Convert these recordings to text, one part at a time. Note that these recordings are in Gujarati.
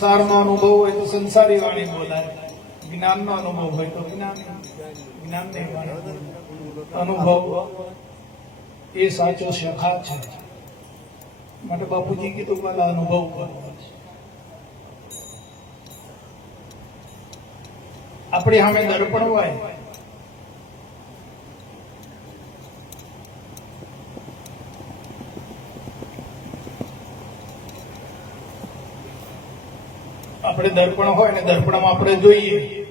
સંસારનો અનુભવ હોય તો સંસારી વાણી બોલાય જ્ઞાનનો અનુભવ હોય તો અનુભવ એ સાચો શખા છે. માટે બાપુજી કીધું પેલા અનુભવ કરવો આપણી સામે દર્પણ હોય આપણે દર્પણ હોય ને દર્પણમાં આપણે જોઈએ.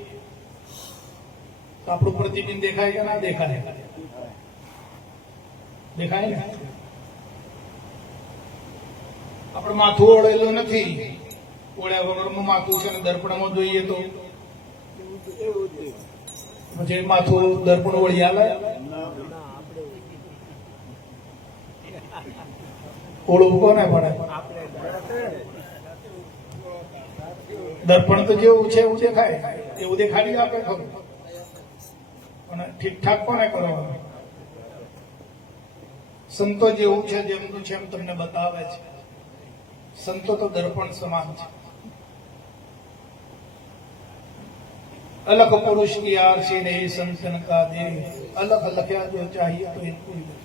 તો આપણું પ્રતિબિંબ દેખાય કે ના દેખાય? દેખાય ને? આપણે માથું ઓળેલું નથી. ઓળ્યા વગરનું માથું છે ને દર્પણમાં જોઈએ તો. પછી માથું દર્પણ ઓળી આવે ઓળવું કોને પડે દર્પણ તો જેવું છે એવું દેખાય એવું દેખાડી આપે ખરું પણ ઠીકઠાક કોને કરવાનું સંતો જેવું છે જેમનું છે એમ તમને બતાવે છે સંતો તો દર્પણ સમાન છે अलग पुरुष की आरसी नहीं संतन का दे अलग લખ્યા જો ચાહીએ તો એ કોઈ નથી.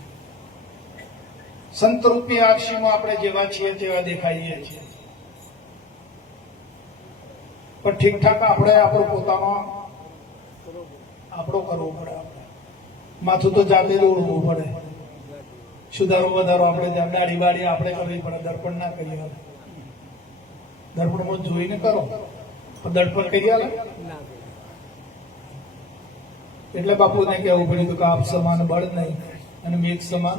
સંત રૂપી આરસીમાં આપણે જેવા છીએ તેવા દેખાઈએ છીએ પણ ઠીકઠાક આપણે આપણો પોતાનો આપણો કરવો પડે માથું તો જાતે દોડવું પડે. સુધારો વધારો આપણે દાડી વાડી આપણે કરવી પડે, દર્પણ ના કરીએ દર્પણ દર્પણમાં જોઈને કરો. પણ દર્પણ કરી આલે. એટલે બાપુને કહેવું પડ્યું કે આપ સમાન બળ નહીં અને મેઘ સમાન.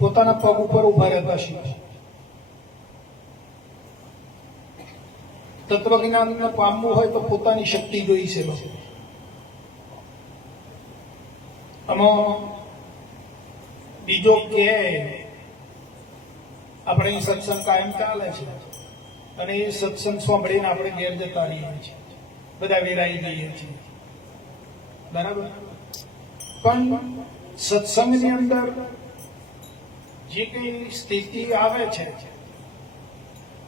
પોતાના પગ ઉપર ઊભા રહેતા શીખો. તત્વજ્ઞાનને પામવું હોય તો પોતાની શક્તિ જોઈ છે આમાં બીજો કે આપણે સત્સંગ કાયમ ચાલે છે અને એ સત્સંગ સાંભળીને આપણે ઘેર જતા રહીએ છીએ. બધા વેરાઈ જઈએ છીએ. બરાબર? પણ સત્સંગની અંદર જે કઈ સ્થિતિ આવે છે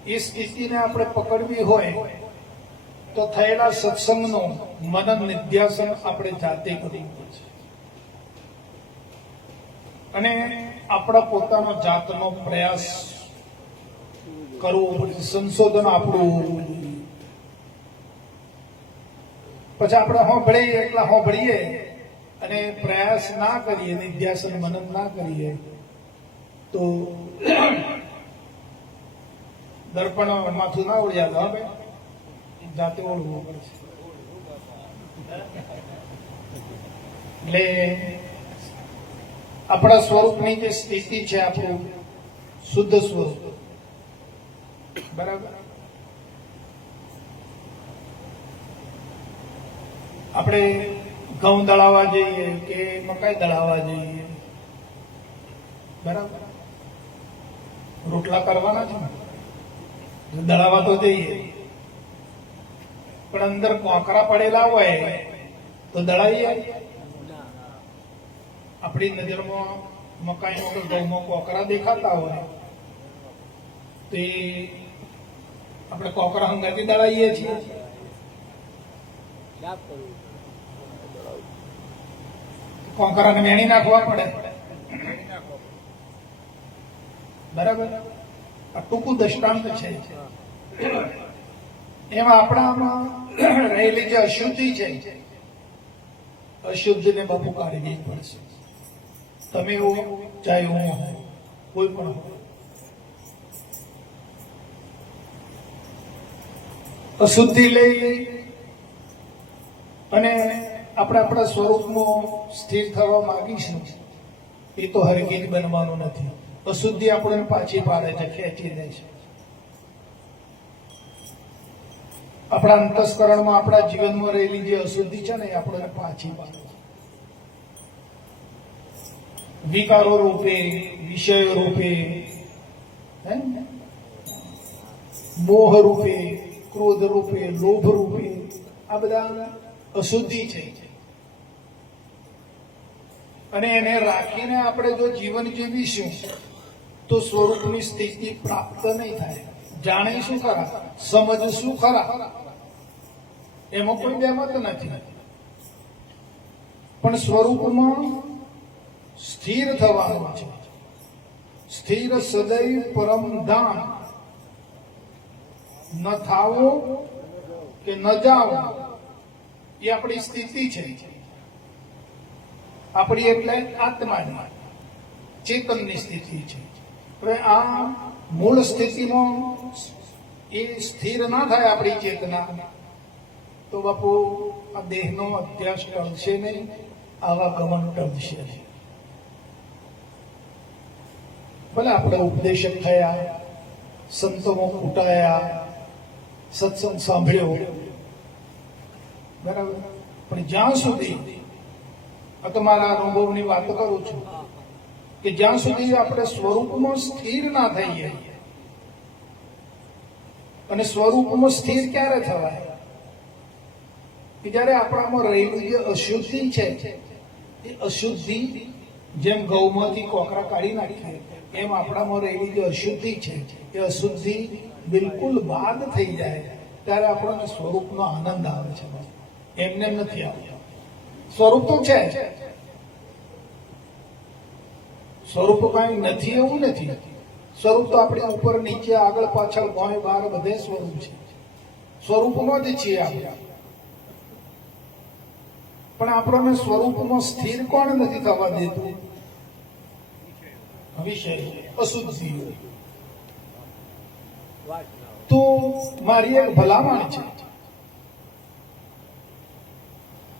એ સ્થિતિને આપણે પકડવી હોય તો થયેલા સત્સંગનું મનન નિધ્યાસન આપણે જાતે કરવું પડશે. અને આપણા પોતાનો જાતનો પ્રયાસ કરવો પડશે. સંશોધન આપણું પછી આપણે હોંભળીએ એટલા હોંભળીએ અને પ્રયાસ ના કરીએ નિધ્યાસન મનન ના કરીએ, તો દર્પણ માથું ના ઓળ્યા હવે જાતે ઓળવું પડશે એટલે આપણા સ્વરૂપની જે સ્થિતિ છે, આપણું શુદ્ધ સ્વરૂપ. બરાબર? આપણે ઘઉં દળાવવા જઈએ કે મકાઈ દળાવવા જઈએ? બરાબર? રોટલા કરવાના છે ને? દળાવવા તો જઈએ. પણ અંદર કોકરા પડેલા હોય તો દળાવીએ. આપણી નજરમાં મકાઈમાં કે ઘઉંમાં કોકરા દેખાતા હોય તો એ આપણે કોકરા હંગાથી દળાવીએ છીએ. કોંકરાને વેણી નાખવા પડે. બરાબર? આ ટૂંકું દ્રષ્ટાંત છે એમાં આપણામાં રહેલી જે અશુદ્ધિ છે, અશુદ્ધિને બાપુ કાઢવી પડશે. તમે હો, ચાહે હું કોઈ પણ. અશુદ્ધિ લઈ અને આપણે આપણા સ્વરૂપમાં સ્થિર થવા માંગીશું, એ તો હરગીત બનવાનું નથી. અશુદ્ધિ આપણને પાછી પાડે છે, ખેંચી દે છે. આપણા અંતસ્કરણમાં આપણા જીવનમાં રહેલી જે અશુદ્ધિ છે ને એ આપણને પાછી પાડે વિકારો રૂપે, વિષયો રૂપે? મોહ રૂપે, ક્રોધ રૂપે, લોભ રૂપે, આ બધા અશુદ્ધિ છે. અને એને રાખીને આપણે જો જીવન જીવીશું તો સ્વરૂપની સ્થિતિ પ્રાપ્ત નહીં થાય. જાણે શું ખરા? સમજ શું ખરા? એમાં કોઈ બે મત નથી. પણ સ્વરૂપમાં સ્થિર થવાનું છે. સ્થિર સદૈવ પરમ દાન ન થાવો કે ન જાવો એ આપણી સ્થિતિ છે. આપણી એટલે આત્માની ચેતનની સ્થિતિ છે. હવે આ મૂળ સ્થિતિમાં એ સ્થિર ના થાય આપણી ચેતના. તો બાપુ, આ દેહનો અભ્યાસ ટળશે નહીં, આવા ગમન ટળશે નહીં. ભલે આપણે ઉપદેશક થયા સંતોમાં કૂટાયા સત્સંગ સાંભળ્યો. બરાબર? પણ જ્યાં સુધી મારા અનુભવની વાત કરું છું કે જ્યાં સુધી આપણે સ્વરૂપમાં સ્થિર ના થઈએ અને સ્વરૂપમાં સ્થિર ક્યારે થવાય? કે જ્યારે આપણામાં રહેલું જે અશુદ્ધિ છે, એ અશુદ્ધિ જેમ ગૌમાંથી કોકરા કાઢી નાખે, એમ આપણામાં રહેલી જે અશુદ્ધિ છે, એ અશુદ્ધિ બિલકુલ બાદ થઈ જાય, ત્યારે આપણને સ્વરૂપનો આનંદ આવે છે. એમને નથી આવ્યો સ્વરૂપ તો છે સ્વરૂપ કઈ નથી એવું નથી. સ્વરૂપ તો આપણે ઉપર નીચે આગળ પાછળ ભોય બહાર બધે સ્વરૂપ છે. સ્વરૂપમાં જ છીએ આપણે. પણ આપણને સ્વરૂપમાં સ્થિર કોણ નથી થવા દેતું? વિષય તો મારી એક ભલામણ છે.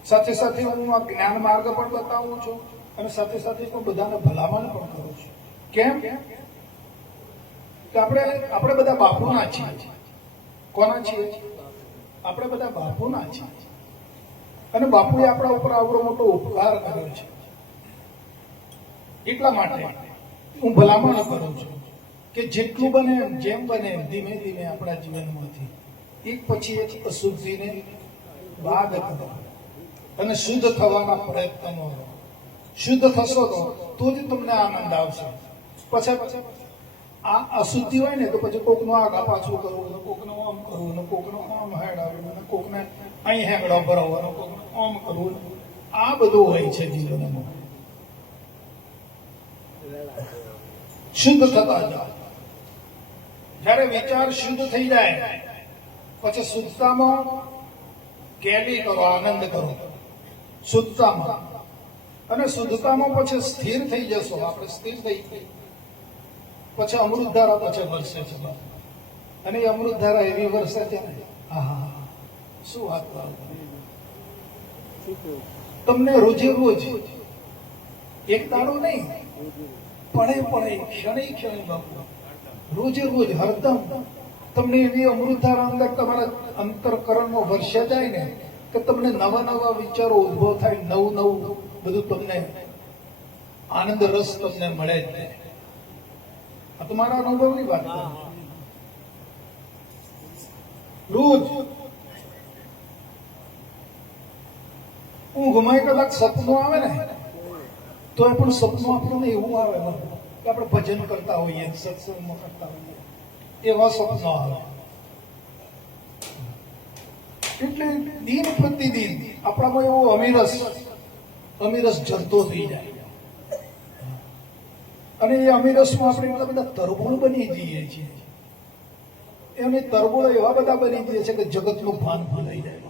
સાથે સાથે હું આ જ્ઞાન માર્ગ પણ બતાવું છું. અને સાથે સાથે હું બધાને ભલામણ પણ કરું છું. કેમ? કે આપણે આપણે બધા બાપુના છીએ. કોના છીએ? આપણે બધા બાપુના છીએ. અને બાપુએ આપણા ઉપર આવડો મોટો ઉપકાર કર્યો છે. એટલા માટે હું ભલામણ કરું છું કે જેટલું બને એમ, જેમ બને એમ, ધીમે ધીમે આપણા જીવનમાંથી એક પછી એક અશુદ્ધિને બાદ કરો અને શુદ્ધ થવાના પ્રયત્નો કરો. શુદ્ધ થશો તો તો જ તમને આનંદ આવશે. પછી પછી આ અશુદ્ધિ હોય ને, તો પછી કોકનો આગા પાછું કરવું, ને કોકનું આમ કરવું, ને કોકનું આમ હેડાવવું, ને કોકને અહીં હેંગડો ભરાવવાનો કોકને આમ કરવું. આ બધું હોય છે જીવનમાં શુદ્ધ થતા જાઓ. જ્યારે વિચાર શુદ્ધ થઈ જાય, પછી શુદ્ધતામાં કેલી કરો, આનંદ કરો. શુદ્ધતામાં. અને શુદ્ધતામાં પછી સ્થિર થઈ જશો. આપણે સ્થિર થઈ ગઈ પછી અમૃત ધારા પછી વરસે છે અને એ અમૃત ધારા એવી વરસે છે ને. આહા. શું વાત તમને રોજે રોજ એક દાડો નહીં, પણે પણે, ક્ષણે ક્ષણે બાપુ. રોજે રોજ હરદમ તમને એવી અમૃતધારા અંદર તમારા અંતરકરણમાં વર્ષે જાય ને, કે તમને નવા નવા વિચારો ઊભો થાય, નવું નવું. બધું તમને આનંદ રસ તમને મળે જ નહીં. આ તો મારા અનુભવની વાત રોજ રોજ ઊંઘમાં કદાચ સપનું આવે ને તો એ પણ સપનું આપણને એવું આવે કે આપણે ભજન કરતા હોઈએ, સત્સંગમાં કરતા હોઈએ. એવા સપનો આવે. એટલે દિન પ્રતિદિન આપણામાં એવો અમીરસ અમીરસ જરતો થઈ જાય. અને એ અમીરસમાં આપણે એટલા બધા તરબોળ બની જઈએ છીએ. એમની તરબોળ એવા બધા બની જઈએ છે કે જગતનું ભાન ભૂલાઈ જાય.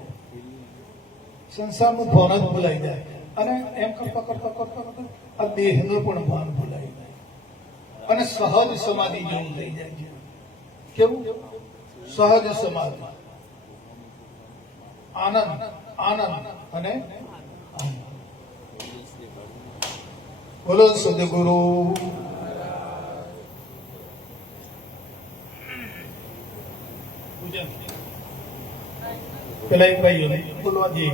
સંસારનું ભાન જ ભૂલાઈ જાય. અને એમ કરતા કરતા કરતા કરતા આ દેહનું પણ ભાન ભૂલાઈ જાય. અને સહજ સમાધિ જેવું થઈ જાય છે. કેવું? સહજ સમાધિ. આનંદ આનંદ અને બોલો સદગુરુ પેલા એક ભાઈ બોલવા જઈએ